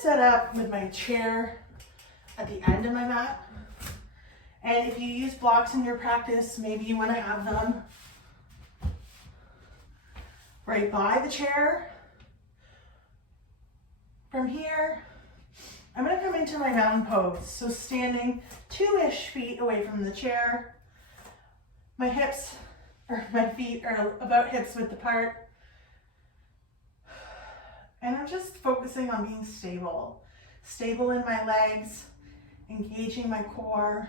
set up with my chair at the end of my mat. And if you use blocks in your practice, maybe you want to have them right by the chair. From here, I'm going to come into my mountain pose. So standing 2-ish feet away from the chair. My feet are about hips width apart. And I'm just focusing on being stable. Stable in my legs, engaging my core.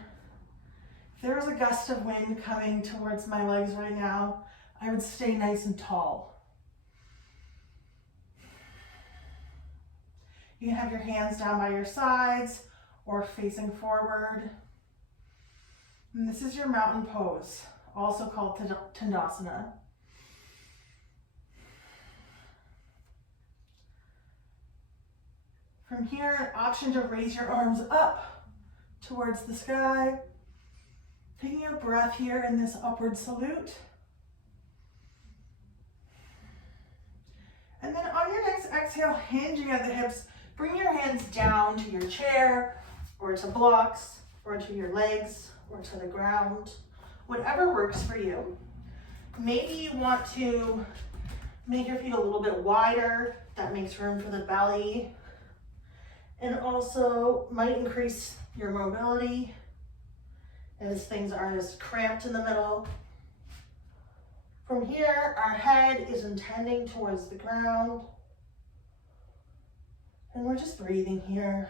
If there was a gust of wind coming towards my legs right now, I would stay nice and tall. You can have your hands down by your sides or facing forward. And this is your mountain pose, also called Tadasana. From here, an option to raise your arms up towards the sky. Taking a breath here in this upward salute. And then on your next exhale, hinging at the hips, bring your hands down to your chair, or to blocks, or to your legs, or to the ground, whatever works for you. Maybe you want to make your feet a little bit wider. That makes room for the belly. And also might increase your mobility as things aren't as cramped in the middle. From here, our head is intending towards the ground. And we're just breathing here,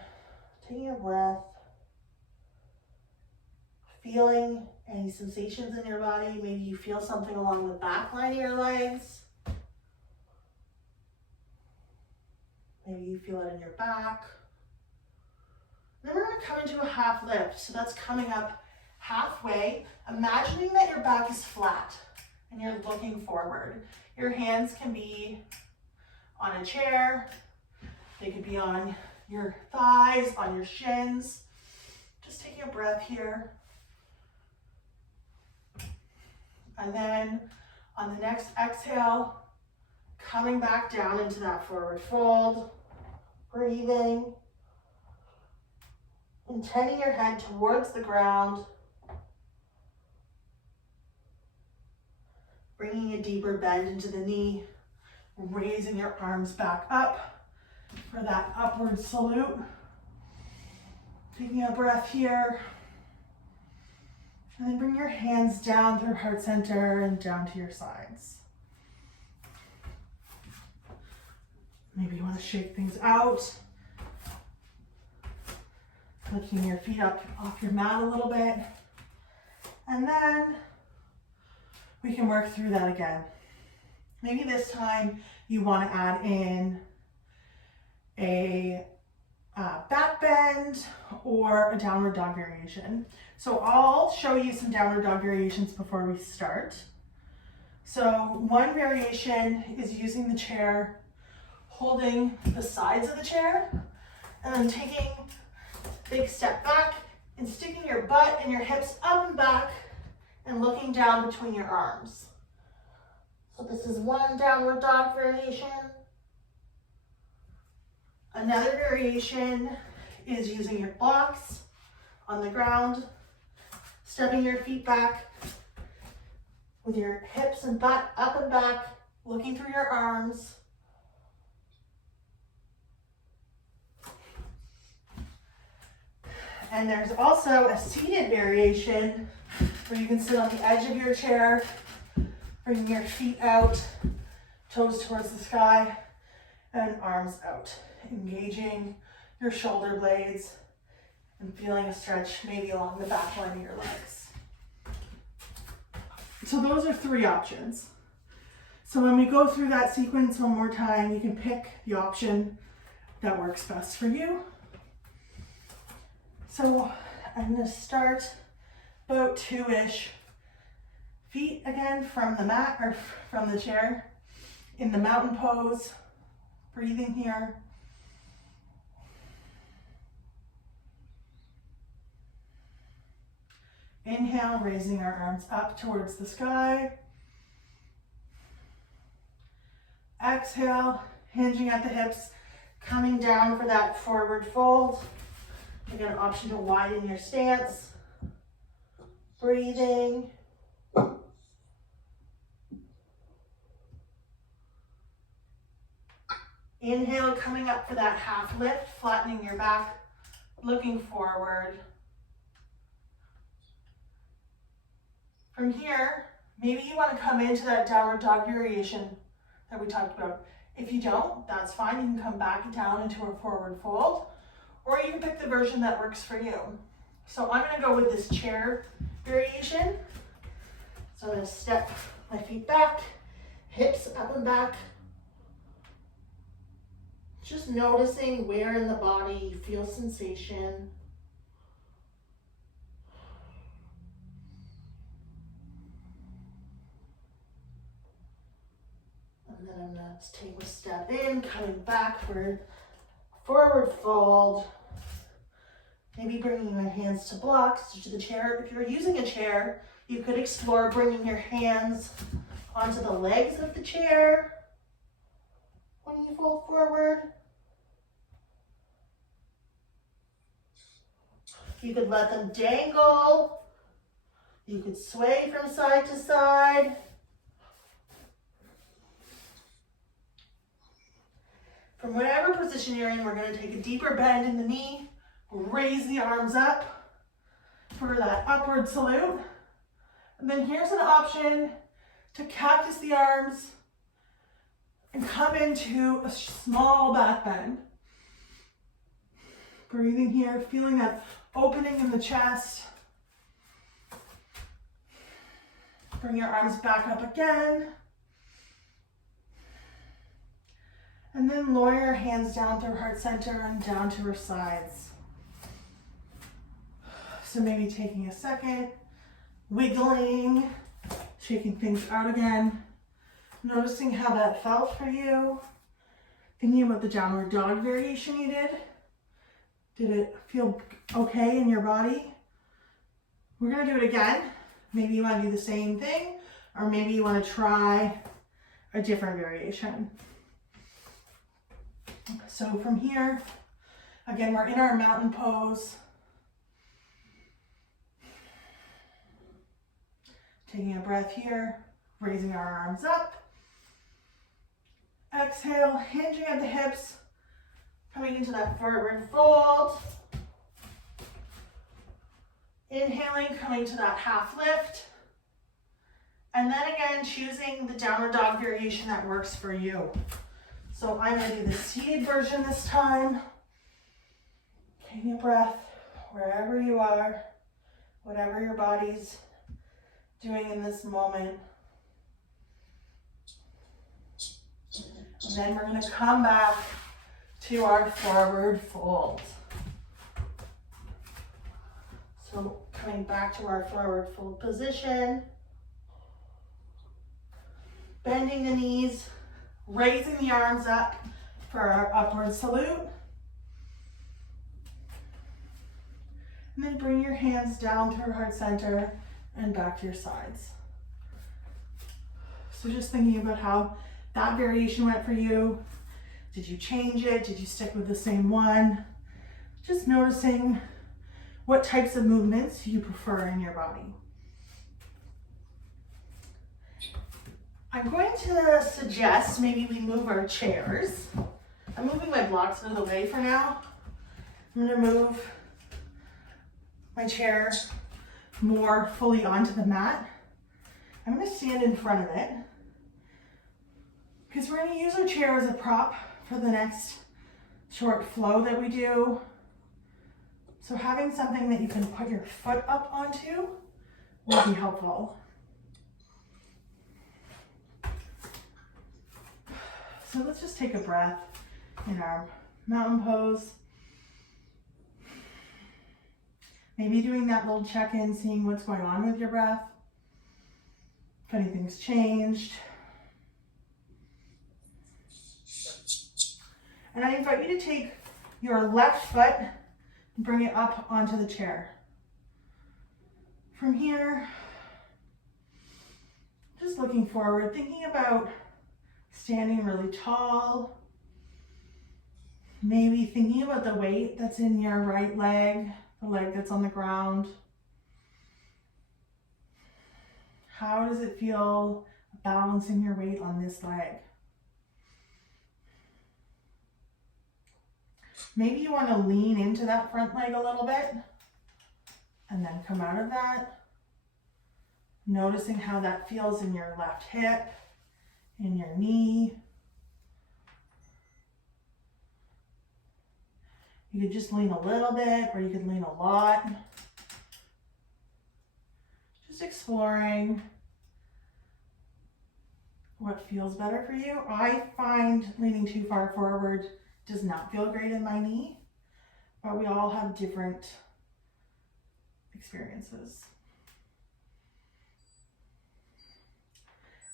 taking a breath, feeling any sensations in your body. Maybe you feel something along the back line of your legs. Maybe you feel it in your back. Then we're going to come into a half lift. So that's coming up halfway, imagining that your back is flat and you're looking forward. Your hands can be on a chair. They could be on your thighs, on your shins. Just taking a breath here. And then on the next exhale, coming back down into that forward fold, breathing, intending your head towards the ground, bringing a deeper bend into the knee, raising your arms back up for that upward salute. Taking a breath here. And then bring your hands down through heart center and down to your sides. Maybe you want to shake things out. Lifting your feet up off your mat a little bit. And then we can work through that again. Maybe this time you want to add in a back bend or a downward dog variation. So I'll show you some downward dog variations before we start. So one variation is using the chair, holding the sides of the chair, and then taking a big step back and sticking your butt and your hips up and back and looking down between your arms. So this is one downward dog variation. Another variation is using your blocks on the ground, stepping your feet back with your hips and butt up and back, looking through your arms. And there's also a seated variation where you can sit on the edge of your chair, bringing your feet out, toes towards the sky, and arms out, engaging your shoulder blades and feeling a stretch maybe along the back line of your legs. So those are 3 options. So when we go through that sequence one more time, you can pick the option that works best for you. So I'm going to start about 2-ish feet again from the mat or from the chair in the mountain pose, breathing here. Inhale, raising our arms up towards the sky. Exhale, hinging at the hips, Coming down for that forward fold. You get an option to widen your stance. Breathing. Inhale, coming up for that half lift, flattening your back, looking forward. From here, maybe you want to come into that downward dog variation that we talked about. If you don't, that's fine. You can come back down into a forward fold, or you can pick the version that works for you. So I'm going to go with this chair variation. So I'm going to step my feet back, hips up and back. Just noticing where in the body you feel sensation. And then I'm going to take a step in, coming back for forward fold. Maybe bringing my hands to blocks, to the chair. If you're using a chair, you could explore bringing your hands onto the legs of the chair when you fold forward. You could let them dangle. You could sway from side to side. From whatever position you're in, we're going to take a deeper bend in the knee, raise the arms up for that upward salute. And then here's an option to cactus the arms and come into a small back bend. Breathing here, feeling that opening in the chest. Bring your arms back up again. And then lower your hands down through heart center and down to her sides. So maybe taking a second, wiggling, shaking things out again. Noticing how that felt for you. Thinking about the downward dog variation you did. Did it feel okay in your body? We're going to do it again. Maybe you want to do the same thing, or maybe you want to try a different variation. So from here, again, we're in our mountain pose. Taking a breath here, raising our arms up. Exhale, hinging at the hips. Coming into that forward fold. Inhaling, coming to that half lift. And then again, choosing the downward dog variation that works for you. So I'm going to do the seated version this time. Taking a breath wherever you are, whatever your body's doing in this moment. And then we're going to come back to our forward fold. So coming back to our forward fold position, bending the knees, raising the arms up for our upward salute. And then bring your hands down through heart center and back to your sides. So just thinking about how that variation went for you. Did you change it? Did you stick with the same one? Just noticing what types of movements you prefer in your body. I'm going to suggest maybe we move our chairs. I'm moving my blocks out of the way for now. I'm going to move my chair more fully onto the mat. I'm going to stand in front of it because we're going to use our chair as a prop for the next short flow that we do. So having something that you can put your foot up onto will be helpful. So let's just take a breath in our mountain pose. Maybe doing that little check-in, seeing what's going on with your breath. If anything's changed. And I invite you to take your left foot and bring it up onto the chair. From here, just looking forward, thinking about standing really tall. Maybe thinking about the weight that's in your right leg, the leg that's on the ground. How does it feel balancing your weight on this leg? Maybe you want to lean into that front leg a little bit and then come out of that. Noticing how that feels in your left hip, in your knee. You could just lean a little bit, or you could lean a lot. Just exploring what feels better for you. I find leaning too far forward does not feel great in my knee, but we all have different experiences.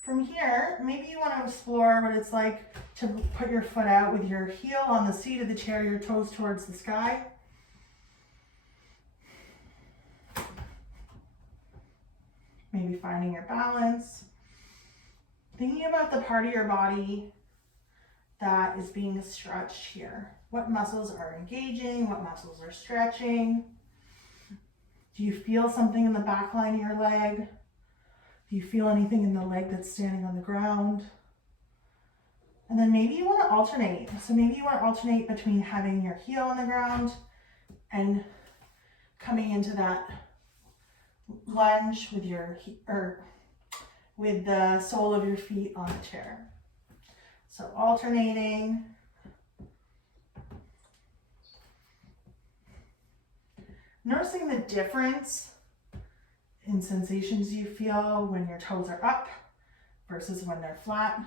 From here, maybe you want to explore what it's like to put your foot out with your heel on the seat of the chair, your toes towards the sky. Maybe finding your balance. Thinking about the part of your body that is being stretched here. What muscles are engaging? What muscles are stretching? Do you feel something in the back line of your leg? Do you feel anything in the leg that's standing on the ground? And then maybe you want to alternate. So maybe you want to alternate between having your heel on the ground and coming into that lunge with with the sole of your feet on the chair. So alternating. Noticing the difference in sensations you feel when your toes are up versus when they're flat.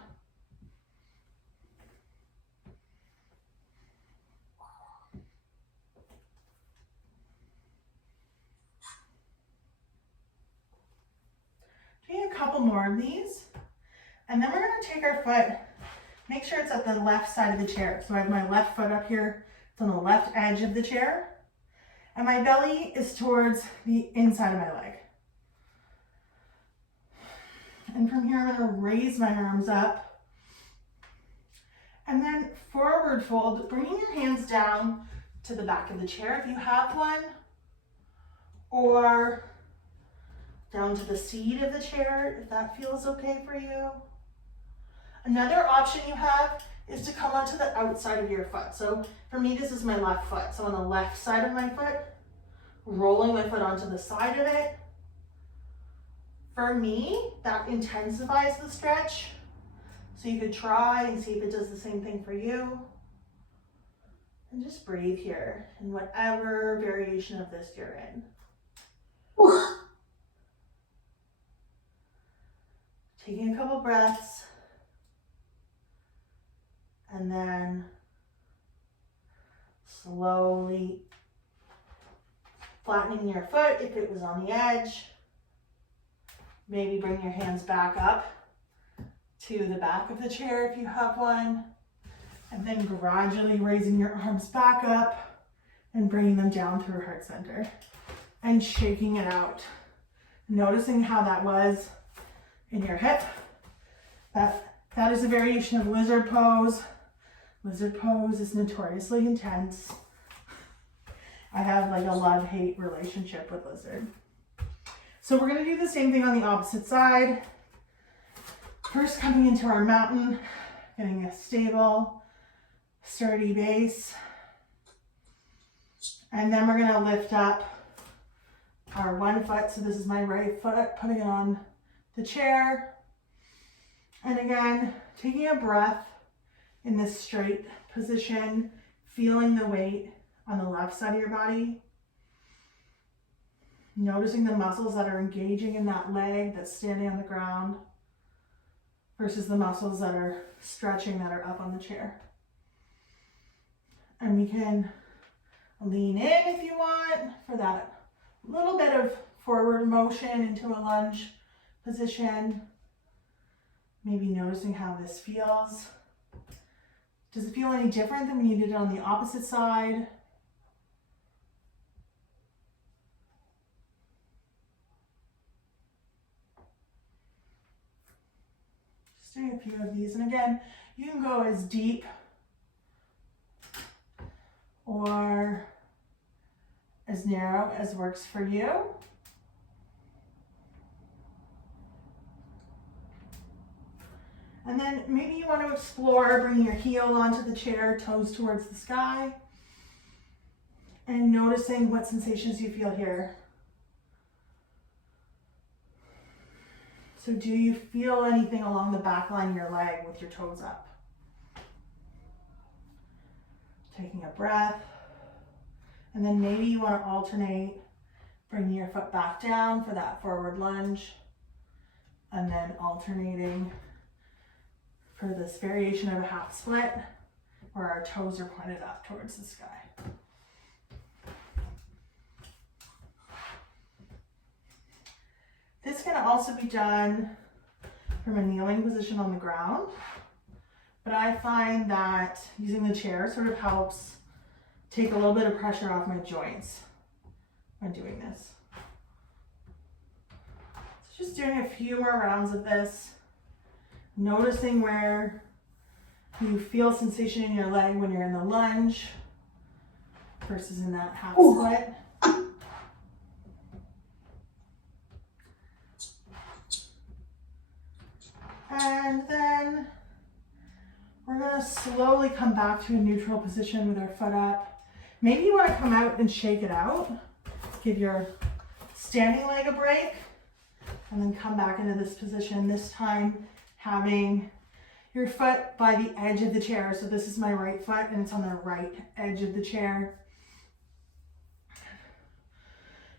Doing a couple more of these, and then we're going to take our foot, make sure it's at the left side of the chair. So I have my left foot up here, it's on the left edge of the chair, and my belly is towards the inside of my leg. And from here, I'm going to raise my arms up and then forward fold, bringing your hands down to the back of the chair if you have one, or down to the seat of the chair if that feels okay for you. Another option you have is to come onto the outside of your foot. So for me, this is my left foot. So on the left side of my foot, rolling my foot onto the side of it. For me, that intensifies the stretch. So you could try and see if it does the same thing for you. And just breathe here in whatever variation of this you're in. Taking a couple breaths. And then slowly flattening your foot if it was on the edge. Maybe bring your hands back up to the back of the chair if you have one. And then gradually raising your arms back up and bringing them down through heart center. And shaking it out. Noticing how that was in your hip. That is a variation of lizard pose. Lizard pose is notoriously intense. I have like a love-hate relationship with lizard. So we're going to do the same thing on the opposite side. First coming into our mountain, getting a stable, sturdy base. And then we're going to lift up our one foot. So this is my right foot, putting it on the chair. And again, taking a breath in this straight position, feeling the weight on the left side of your body. Noticing the muscles that are engaging in that leg that's standing on the ground versus the muscles that are stretching that are up on the chair. And we can lean in if you want for that little bit of forward motion into a lunge position. Maybe noticing how this feels. Does it feel any different than when you did it on the opposite side? Just doing a few of these. And again, you can go as deep or as narrow as works for you. And then maybe you want to explore bringing your heel onto the chair, toes towards the sky, and noticing what sensations you feel here. So do you feel anything along the back line of your leg with your toes up? Taking a breath. And then maybe you want to alternate, bringing your foot back down for that forward lunge, and then alternating for this variation of a half split where our toes are pointed up towards the sky. This can also be done from a kneeling position on the ground, but I find that using the chair sort of helps take a little bit of pressure off my joints when doing this. So just doing a few more rounds of this, noticing where you feel sensation in your leg when you're in the lunge versus in that half split. And then we're going to slowly come back to a neutral position with our foot up. Maybe you want to come out and shake it out. Give your standing leg a break and then come back into this position, this time having your foot by the edge of the chair. So this is my right foot and it's on the right edge of the chair.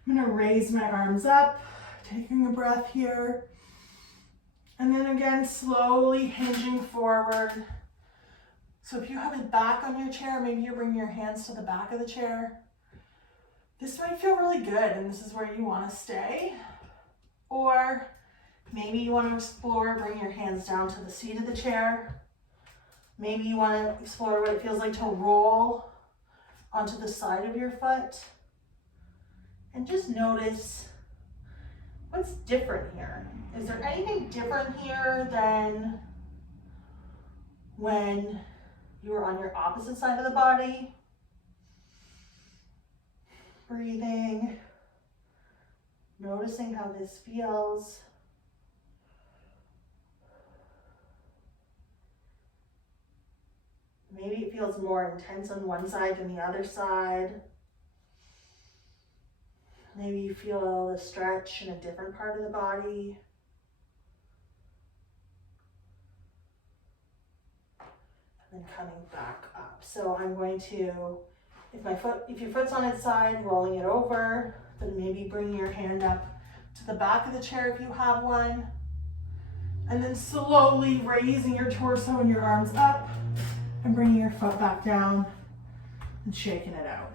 I'm going to raise my arms up, taking a breath here. And then again, slowly hinging forward. So if you have it back on your chair, maybe you bring your hands to the back of the chair. This might feel really good and this is where you want to stay. Or maybe you want to explore, bring your hands down to the seat of the chair. Maybe you want to explore what it feels like to roll onto the side of your foot. And just notice what's different here. Is there anything different here than when you were on your opposite side of the body? Breathing, noticing how this feels. Maybe it feels more intense on one side than the other side. Maybe you feel the stretch in a different part of the body. And then coming back up. So I'm going to, if your foot's on its side, rolling it over, then maybe bring your hand up to the back of the chair if you have one. And then slowly raising your torso and your arms up and bringing your foot back down and shaking it out.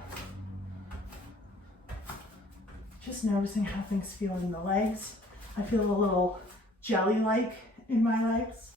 Just noticing how things feel in the legs. I feel a little jelly-like in my legs.